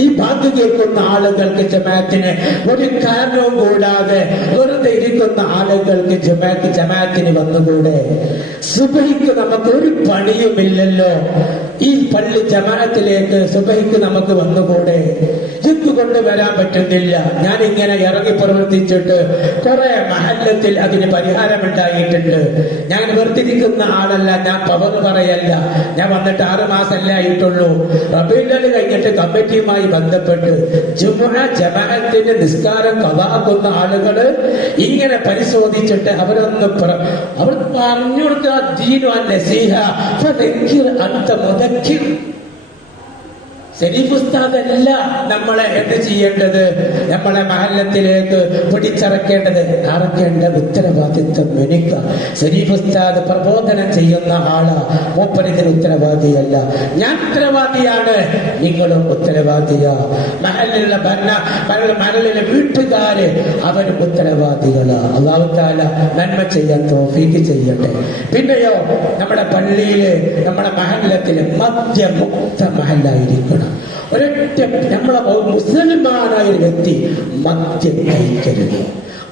ഈ ബാങ്ക് തീർക്കുന്ന ആളുകൾക്ക് ജമാഅത്തിന് ഒരു കാരണവും കൂടാതെ വെറുതെ ഇരിക്കുന്ന ആളുകൾക്ക് ജമാഅത്ത് ജമാഅത്തിന് വന്നുകൂടെ? സുബഹിക്ക് നമുക്ക് ഒരു പണിയുമില്ലല്ലോ. ഈ പള്ളി ജമാഅത്തിലേക്ക് സുബഹിക്ക് നമുക്ക് വന്നുകൂടെ? എന്തുകൊണ്ട് വരാൻ പറ്റുന്നില്ല. ഞാൻ ഇങ്ങനെ ഇറങ്ങി പ്രവർത്തിച്ചിട്ട് കുറെ മഹല്ലത്തിൽ അതിന് പരിഹാരമുണ്ടായിട്ടുണ്ട്. ഞാൻ വെറുതിരിക്കുന്ന ആളല്ല ഞാൻ പവർ പറയല്ല. ഞാൻ വന്നിട്ട് ആറ് മാസമല്ലേ ആയിട്ടുള്ളൂ. റബീലൽ കഴിഞ്ഞിട്ട് കമ്മിറ്റിയുമായി ബന്ധപ്പെട്ട് ജുമുഅ ജമാഅത്തിന്റെ നിസ്കാരം കഥാക്കുന്ന ആളുകൾ ഇങ്ങനെ പരിശോധിച്ചിട്ട് അവരൊന്ന് അവർ പറഞ്ഞു കൊടുക്കുക ദീനു അൻ സീഹ അന്ത അല്ല നമ്മളെ എന്ത് ചെയ്യേണ്ടത്? നമ്മളെ മഹല്ലത്തിലേക്ക് പിടിച്ചിറക്കേണ്ടത് അറക്കേണ്ട ഉത്തരവാദിത്വം എനിക്ക്. ശരീഫ് ഉസ്താദ് പ്രബോധനം ചെയ്യുന്ന ആൾ. മൂപ്പരിതിന് ഉത്തരവാദിയല്ല. ഞാൻ ഉത്തരവാദിയാണ്. നിങ്ങളും ഉത്തരവാദിയാ. മഹലിലുള്ള ഭരണ മഹലിലെ വീട്ടുകാര് അവരും ഉത്തരവാദികളാ. അള്ളാഹുത്താല നന്മ ചെയ്യാൻ തോഫീക്ക് ചെയ്യട്ടെ. പിന്നെയോ നമ്മുടെ പള്ളിയിൽ നമ്മുടെ മഹല്ലത്തിൽ മദ്യമുക്ത മഹലായിരിക്കണം ഒരൊറ്റ നമ്മളെ മുസ്ലിംമാരായ ഒരു വ്യക്തി മദ്യം കഴിക്കരുത്.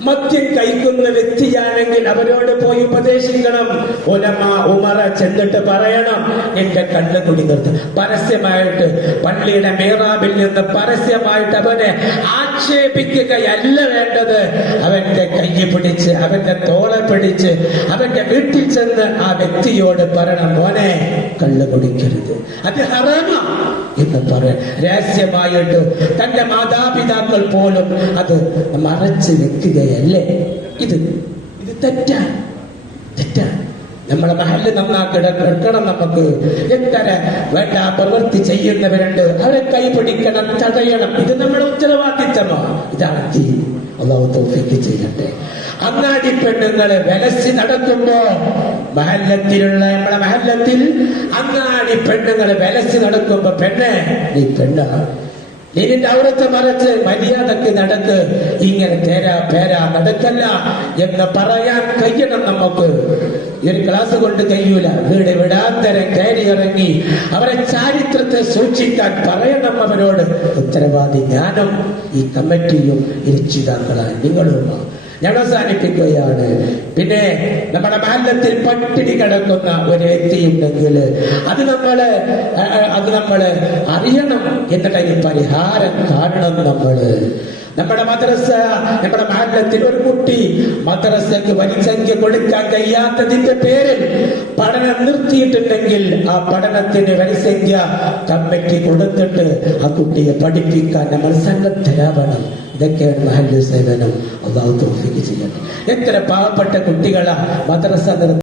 മദ്യം കഴിക്കുന്ന വ്യക്തിയാണെങ്കിൽ അവരോട് പോയി ഉപദേശിക്കണം. ഒലമ ഉമറ ചെന്നിട്ട് പറയണം. എന്റെ കണ്ണ് കുടി നിർത്ത്. പരസ്യമായിട്ട് പള്ളിയുടെ മേറാബിൽ നിന്ന് പരസ്യമായിട്ട് അവനെ ആക്ഷേപിക്കുകയല്ല വേണ്ടത്. അവന്റെ പിടിച്ച് അവന്റെ തോളെ പിടിച്ച് അവന്റെ വീട്ടിൽ ചെന്ന് ആ വ്യക്തിയോട് പറയണം മോനെ കള്ളു കുടിക്കരുത്. അത് ഹറാമാ. എന്ന് പറയാം രഹസ്യമായിട്ട് തന്റെ മാതാപിതാക്കൾ പോലും അത് മറച്ച് വെക്കുകയല്ലേ ഇത് ഇത് തെറ്റാണ് തെറ്റാണ് നമ്മളെ മഹൽ നന്നാക്കിടക്കണം നമുക്ക്. എത്ര വേണ്ട പ്രവൃത്തി ചെയ്യുന്നവരുണ്ട്. അവരെ കൈപിടിക്കണം തടയണം ഇത് നമ്മുടെ ഉത്തരവാദിത്തമാണ് ഇതാണ് ദീൻ അള്ളാഹു തോഫിക്ക് ചെയ്യട്ടെ. അങ്ങാടി പെണ്ണുങ്ങളെ വെലസി നടത്തുമ്പോ മഹല്ലത്തിലുള്ള നമ്മളെ മഹല്ലത്തിൽ അങ്ങാടി പെണ്ണുങ്ങളെ വെലസി നടക്കുമ്പോ പെണ്ണെ നീ പെണ്ണാണ് നിന്റെ അവിടുത്തെ മരത്ത് മര്യാദയ്ക്ക് നടക്ക്. ഇങ്ങനെ തേരാ പേരാ നടക്കല്ല എന്ന് പറയാൻ കഴിയണം നമുക്ക്. ഒരു ക്ലാസ് കൊണ്ട് കഴിയൂല വീട് വിടാന്തരം കയറി ഇറങ്ങി അവരെ ചാരിത്രത്തെ സൂക്ഷിക്കാൻ പറയണം അവരോട്. ഉത്തരവാദി ഞാനും ഈ കമ്മിറ്റിയും രക്ഷിതാക്കളാണ് നിങ്ങളുമാണ് ഞാൻ അവസാനിപ്പിക്കുകയാണ് പിന്നെ നമ്മുടെ മഹല്ലത്തിൽ പട്ടിണി കിടക്കുന്ന ഒരു വ്യക്തിയുണ്ടെങ്കിൽ അത് നമ്മൾ അത് നമ്മൾ അറിയണം. എന്നിട്ട് അതിന് പരിഹാരം കാണണം നമ്മൾ. നമ്മുടെ മദ്രസ നമ്മുടെ മാറ്റത്തിൽ ഒരു കുട്ടി മദ്രസക്ക് വരിസംഖ്യ കൊടുക്കാൻ കഴിയാത്തതിന്റെ പേരിൽ പഠനം നിർത്തിയിട്ടുണ്ടെങ്കിൽ ആ പഠനത്തിന് വരിസംഖ്യ കമ്മിറ്റി കൊടുത്തിട്ട് ആ കുട്ടിയെ പഠിപ്പിക്കാൻ നമ്മൾ സംഘത്തിലാവണം ഇതൊക്കെയാണ് മഹല്യ സേവനം. അള്ളാഹു തോഫിക്ക് ചെയ്യട്ടെ. എത്ര പാവപ്പെട്ട കുട്ടികളാ മദ്രസ നിർത്തി